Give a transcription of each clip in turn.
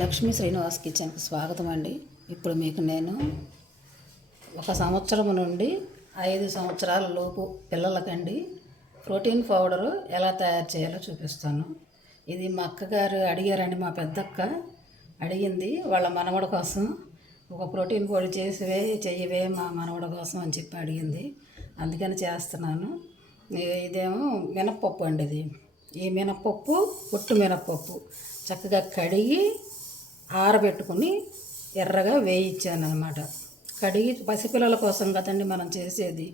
లక్ష్మీ శ్రీనివాస్ కిచెన్కి స్వాగతం అండి. ఇప్పుడు మీకు నేను 1 సంవత్సరం నుండి 5 సంవత్సరాల లోపు పిల్లలకండి ప్రోటీన్ పౌడరు ఎలా తయారు చేయాలో చూపిస్తాను. ఇది మా అక్కగారు అడిగారండి, మా పెద్దక్క అడిగింది వాళ్ళ మనవడి కోసం. ఒక ప్రోటీన్ పొడి చెయ్యవే మా మనవడి కోసం అని చెప్పి అడిగింది, అందుకని చేస్తున్నాను. ఇదేమో మినప్పప్పు అండి. ఈ మినప్పప్పు పొట్టు మినప్పప్పు చక్కగా కడిగి ఆరబెట్టుకుని ఎర్రగా వేయించాను అన్నమాట. కడిగి పసిపిల్లల కోసం కదండి మనం చేసేది,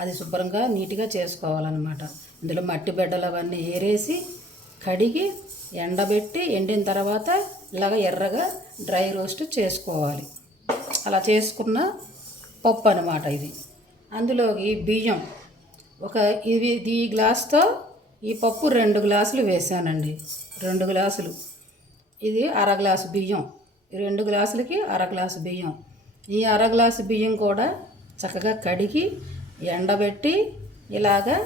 అది శుభ్రంగా నీట్గా చేసుకోవాలన్నమాట. ఇందులో మట్టి బిడ్డలు అవన్నీ ఏరేసి కడిగి ఎండబెట్టి ఎండిన తర్వాత ఇలాగ ఎర్రగా డ్రై రోస్ట్ చేసుకోవాలి. అలా చేసుకున్న పప్పు అన్నమాట ఇది. అందులోకి బియ్యం ఈ గ్లాస్తో ఈ పప్పు 2 గ్లాసులు వేసానండి. 2 గ్లాసులు, ఇది 1/2 గ్లాసు బియ్యం. 2 గ్లాసులకి 1/2 గ్లాసు బియ్యం. ఈ 1/2 గ్లాసు బియ్యం కూడా చక్కగా కడిగి ఎండబెట్టి ఇలాగా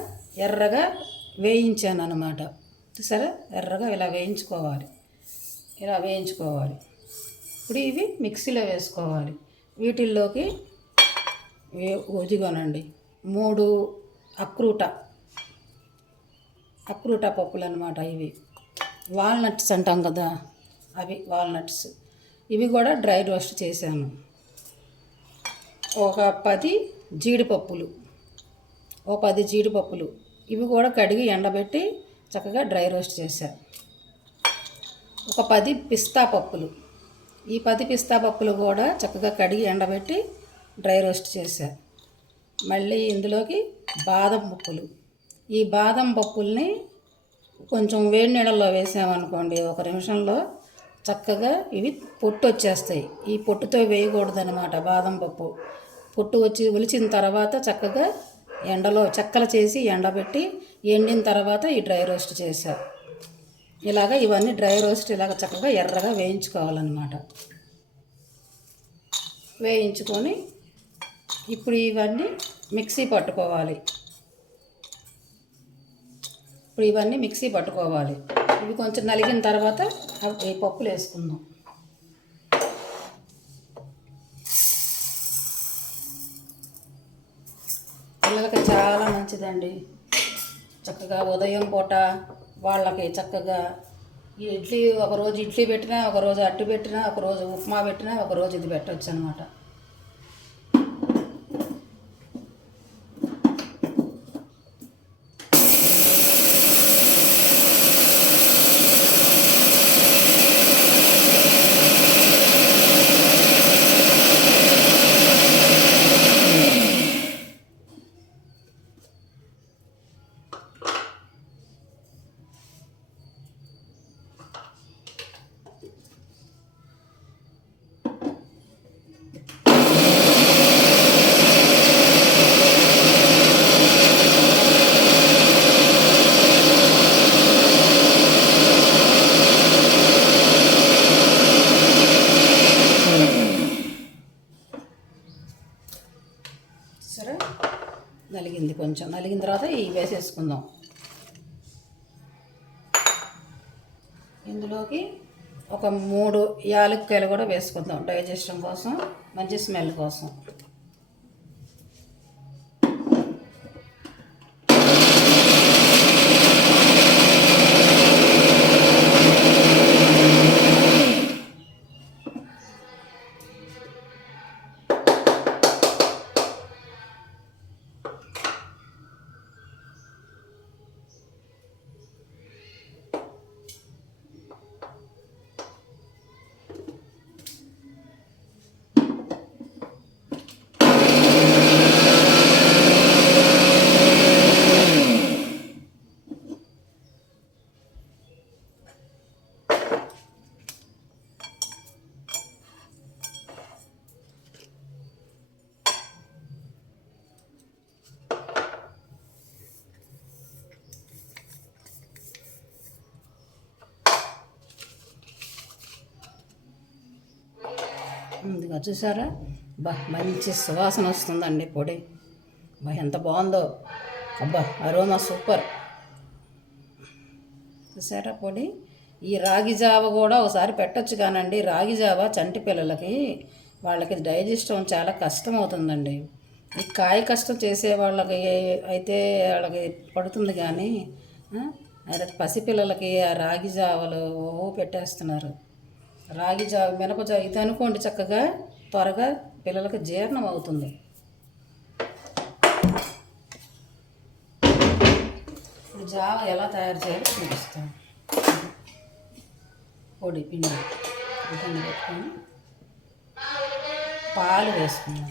ఎర్రగా వేయించాను అన్నమాట. సరే, ఎర్రగా ఇలా వేయించుకోవాలి. ఇప్పుడు ఇవి మిక్సీలో వేసుకోవాలి. వీటిల్లోకి ఇదిగోనండి 3 అక్రూట పప్పులు అన్నమాట. ఇవి వాల్నట్స్ అంటాం కదా, అవి వాల్నట్స్. ఇవి కూడా డ్రై రోస్ట్ చేశాను. ఒక 10 జీడిపప్పులు, ఇవి కూడా కడిగి ఎండబెట్టి చక్కగా డ్రై రోస్ట్ చేశాను. ఒక 10 పిస్తా పప్పులు, ఈ 10 పిస్తా పప్పులు కూడా చక్కగా కడిగి ఎండబెట్టి డ్రై రోస్ట్ చేశాను. మళ్ళీ ఇందులోకి బాదం పప్పులు, ఈ బాదం పప్పుల్ని కొంచెం వేడి నీళ్ళల్లో వేసామనుకోండి, 1 నిమిషంలో చక్కగా ఇవి పొట్టు వచ్చేస్తాయి. ఈ పొట్టుతో వేయకూడదనమాట. బాదం పప్పు పొట్టు ఒలిచిన తర్వాత చక్కగా ఎండలో చెక్కలు చేసి ఎండబెట్టి ఎండిన తర్వాత ఈ డ్రై రోస్ట్ చేశా. ఇలాగ ఇవన్నీ డ్రై రోస్ట్ ఇలాగ చక్కగా ఎర్రగా వేయించుకోవాలన్నమాట. వేయించుకొని ఇప్పుడు ఇవన్నీ మిక్సీ పట్టుకోవాలి. ఇవి కొంచెం నలిగిన తర్వాత ఈ పప్పులు వేసుకుందాం. పిల్లలకి చాలా మంచిదండి. చక్కగా ఉదయం పూట వాళ్ళకి చక్కగా ఇడ్లీ, ఒకరోజు ఇడ్లీ పెట్టినా, ఒకరోజు అట్టు పెట్టినా, ఒకరోజు ఉప్మా పెట్టినా, ఒకరోజు ఇది పెట్టవచ్చు అనమాట. సరే, కొంచెం నలిగిన తర్వాత ఇవి వేసేసుకుందాం. ఇందులోకి ఒక 3 యాలక్కాయలు కూడా వేసుకుందాం, డైజెషన్ కోసం, మంచి స్మెల్ కోసం. ఇదిగా చూసారా, మంచి సువాసన వస్తుందండి పొడి. ఎంత బాగుందో, అరోమా సూపర్. చూసారా పొడి. ఈ రాగి జావ కూడా ఒకసారి పెట్టచ్చు కానండి. రాగి జావ చంటి పిల్లలకి వాళ్ళకి డైజెషన్ చాలా కష్టం అవుతుందండి. ఈ కాయ కష్టం చేసే వాళ్ళకి అయితే వాళ్ళకి పడుతుంది కానీ పసిపిల్లలకి ఆ రాగి జావలు పెట్టేస్తున్నారు. రాగి జావ మినపజావ ఇది అనుకోండి, చక్కగా త్వరగా పిల్లలకి జీర్ణం అవుతుంది. ఇప్పుడు జావ ఎలా తయారు చేయాలో చూపిస్తాను. పొడి పిండి గిన్నె పెట్టుకొని పాలు వేసుకుందాం.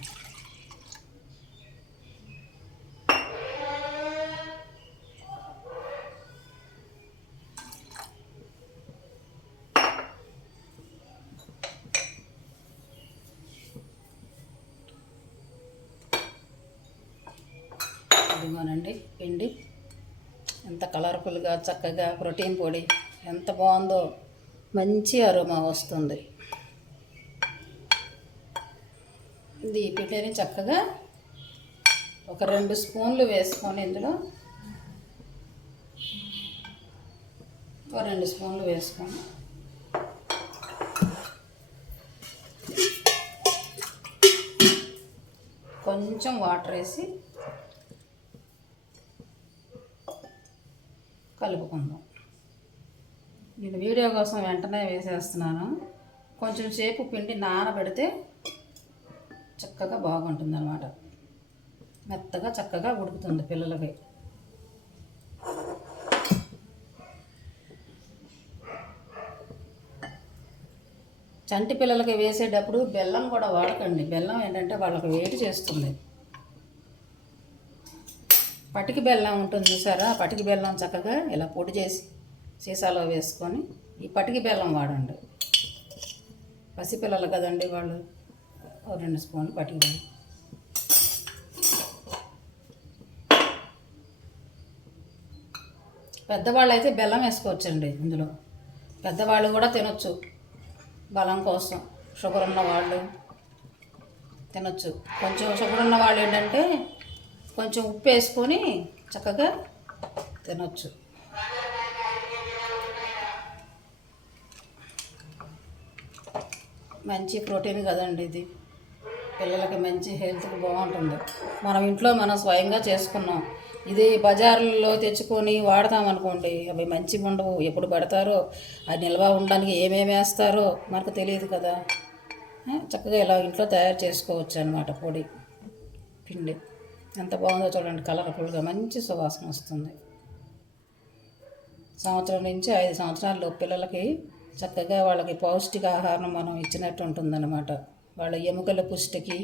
ఇదిగోనండి పిండి ఎంత కలర్ఫుల్గా చక్కగా ప్రోటీన్ పొడి ఎంత బాగుందో, మంచి అరోమా వస్తుంది. ఇది ఈ పిండిని చక్కగా ఒక 2 స్పూన్లు వేసుకొని ఇందులో 2 స్పూన్లు వేసుకొని కొంచెం వాటర్ వేసి కలుపుకుందాం. నేను వీడియో కోసం వెంటనే వేసేస్తున్నాను. కొంచెం సేపు పిండి నానబెడితే చక్కగా బాగుంటుంది అన్నమాట. మెత్తగా చక్కగా ఉడుకుతుంది పిల్లలకి. చంటి పిల్లలకి వేసేటప్పుడు బెల్లం కూడా వాడకండి. బెల్లం ఏంటంటే వాళ్ళకి వేడి చేస్తుంది. పటికి బెల్లం ఉంటుంది చూసారా, పటికి బెల్లం చక్కగా ఇలా పొడి చేసి సీసాలో వేసుకొని ఈ పటికి బెల్లం వాడండి. పసిపిల్లలు కదండి వాళ్ళు. 2 స్పూన్లు పటికి బెల్లం. పెద్దవాళ్ళు అయితే బెల్లం వేసుకోవచ్చండి ఇందులో. పెద్దవాళ్ళు కూడా తినొచ్చు, బలం కోసం. షుగర్ ఉన్న వాళ్ళు తినొచ్చు. కొంచెం షుగర్ ఉన్న వాళ్ళు ఏంటంటే కొంచెం ఉప్పు వేసుకొని చక్కగా తినొచ్చు. మంచి ప్రోటీన్ కదండి ఇది. పిల్లలకి మంచి హెల్త్కి బాగుంటుంది. మనం ఇంట్లో మనం స్వయంగా చేసుకున్నాం. ఇది బజార్లో తెచ్చుకొని వాడతామనుకోండి, అవి మంచిగా ఉండవు. ఎప్పుడు పడతారో, అది నిల్వ ఉండడానికి ఏమేమి వేస్తారో మనకు తెలియదు కదా. చక్కగా ఇలా ఇంట్లో తయారు చేసుకోవచ్చు అన్నమాట. పొడి పిండి ఎంత బాగుందో చూడండి, కలర్ఫుల్గా మంచి సువాసన వస్తుంది. సంవత్సరం నుంచి 5 సంవత్సరాల పిల్లలకి చక్కగా వాళ్ళకి పౌష్టికాహారం మనం ఇచ్చినట్టు ఉంటుందన్నమాట. వాళ్ళ ఎముకల పుష్టికి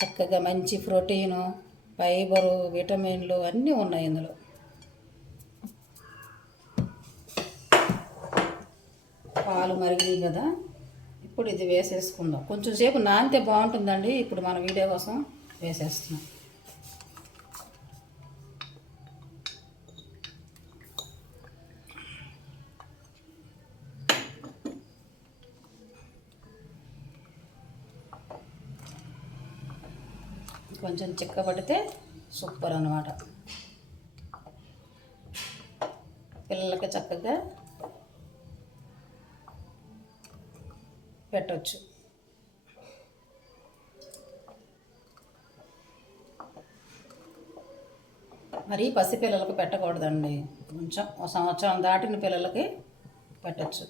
చక్కగా మంచి ప్రోటీను, ఫైబరు, విటమిన్లు అన్నీ ఉన్నాయి ఇందులో. పాలు మరిగినాయి కదా, ఇప్పుడు ఇది వేసేసుకుందాం. కొంచెం సేపు నానితే బాగుంటుందండి. ఇప్పుడు మన వీడియో కోసం వేసేస్తున్నాం. కొంచెం చిక్కబడితే సూపర్ అన్నమాట. పిల్లలకి చక్కగా పెట్టవచ్చు. మరి పసిపిల్లలకు పెట్టకూడదండి. కొంచెం 1 సంవత్సరం దాటిన పిల్లలకి పెట్టచ్చు.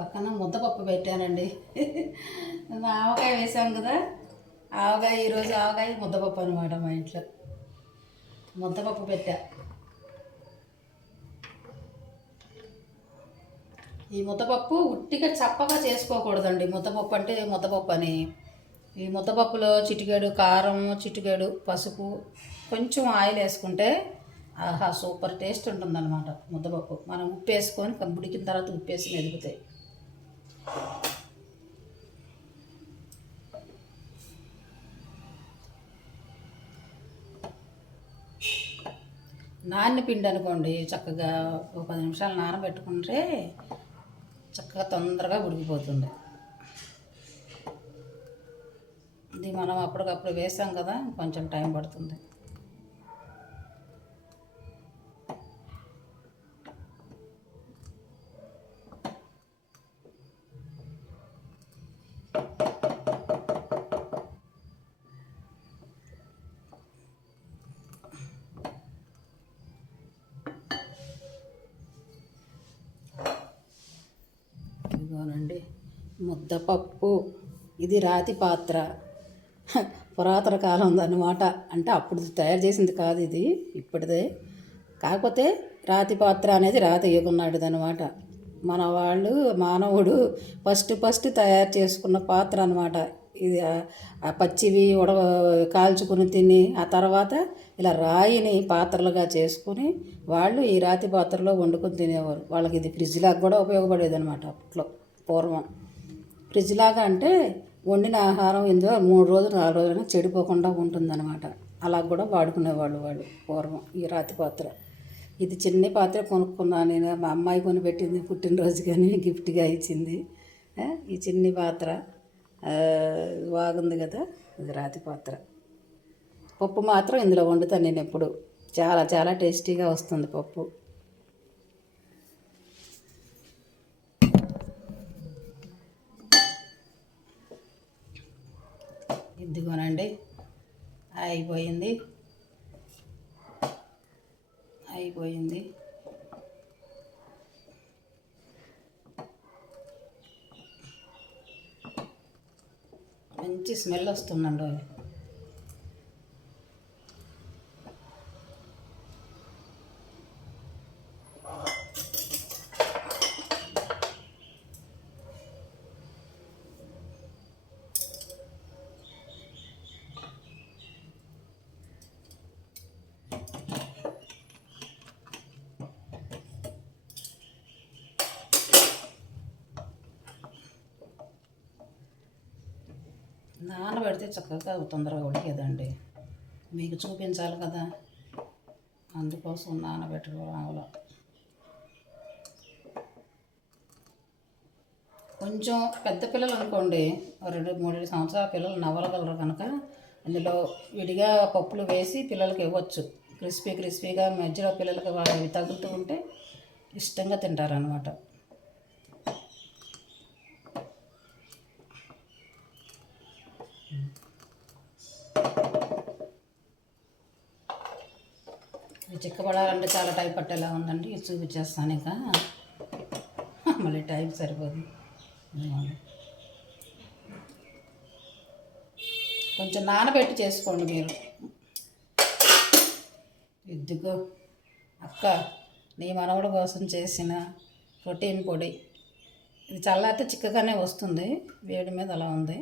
పక్కన ముద్దపప్పు పెట్టానండి. ఆవకాయ వేసాం కదా, ఆవకాయ ఈరోజు ఆవకాయ ముద్దపప్పు అనమాట. మా ఇంట్లో ముద్దపప్పు పెట్టా. ఈ ముద్దపప్పు ఉట్టిగా చప్పగా చేసుకోకూడదండి. ముద్దపప్పు అంటే ముద్దపప్పు అని. ఈ ముద్దపప్పులో చిటికెడు కారం, చిటికెడు పసుపు, కొంచెం ఆయిల్ వేసుకుంటే ఆహా సూపర్ టేస్ట్ ఉంటుందన్నమాట ముద్దపప్పు. మనం ఉప్పు వేసుకొని ఉడికిన తర్వాత ఉప్పు వేసి మెదుపుతాయి. నాన్ని పిండి అనుకోండి, చక్కగా ఒక 10 నిమిషాలు నానబెట్టుకుంటే చక్కగా తొందరగా ఉడికిపోతుంది. ఇది మనం అప్పటికప్పుడు వేసాం కదా, కొంచెం టైం పడుతుంది. ఇదిగోనండి ముద్దపప్పు. ఇది రాతి పాత్ర, పురాతన కాలం అన్నమాట. అంటే అప్పుడు తయారు చేసింది కాదు, ఇది ఇప్పటిదే. కాకపోతే రాతి పాత్ర అనేది రాతి యుగం నాటిది అనమాట. మన వాళ్ళు మానవుడు ఫస్ట్ తయారు చేసుకున్న పాత్ర అనమాట ఇది. ఆ పచ్చివి కాల్చుకుని తిని, ఆ తర్వాత ఇలా రాయిని పాత్రలుగా చేసుకుని వాళ్ళు ఈ రాతి పాత్రలో వండుకొని తినేవారు. వాళ్ళకి ఇది ఫ్రిడ్జ్ లాగా కూడా ఉపయోగపడేది అనమాట అప్పట్లో, పూర్వం. ఫ్రిడ్జ్ లాగా అంటే వండిన ఆహారం ఇందులో 3 రోజులు 4 రోజులైనా చెడిపోకుండా ఉంటుందన్నమాట. అలా కూడా వాడుకునేవాళ్ళు వాళ్ళు పూర్వం ఈ రాతి పాత్ర. ఇది చిన్న పాత్ర కొనుక్కున్నాను నేను, మా అమ్మాయి కొనిపెట్టింది పుట్టినరోజు కానీ గిఫ్ట్గా ఇచ్చింది. ఈ చిన్ని పాత్ర బాగుంది కదా, ఇది రాతి పాత్ర. పప్పు మాత్రం ఇందులో వండుతాను నేను ఎప్పుడు. చాలా చాలా టేస్టీగా వస్తుంది పప్పు. ఇదిగోనండి, అయిపోయింది. మంచి స్మెల్ వస్తుందండి. నానబెడితే చక్కగా తొందరగా ఉడికేదండి. మీకు చూపించాలి కదా, అందుకోసం నానబెట్టుకోవడం. కొంచెం పెద్ద పిల్లలు అనుకోండి, 2-3 సంవత్సరాల పిల్లలు నవ్వగలరు కనుక అందులో విడిగా పప్పులు వేసి పిల్లలకి ఇవ్వచ్చు. క్రిస్పీగా మధ్యలో పిల్లలకి అవి తగులుతూ ఉంటే ఇష్టంగా తింటారనమాట. చిక్కబడాలంటే చాలా టైం పట్టేలా ఉందండి. ఇది చూపించేస్తాను ఇంకా, మళ్ళీ టైం సరిపోదు. కొంచెం నానబెట్టి చేసుకోండి మీరు. ఇదిగో అక్క, నీ మనవడి కోసం చేసిన ప్రోటీన్ పొడి. ఇది చల్లారితే చిక్కగానే వస్తుంది, వేడి మీద అలా ఉంది.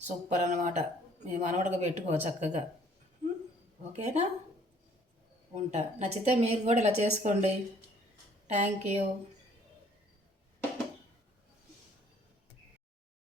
సూపర్ అన్నమాట. మీ మనవడికి పెట్టుకో చక్కగా. ఓకేనా? ఉంటా. నచ్చితే మీరు కూడా ఇలా చేసుకోండి. Thank you.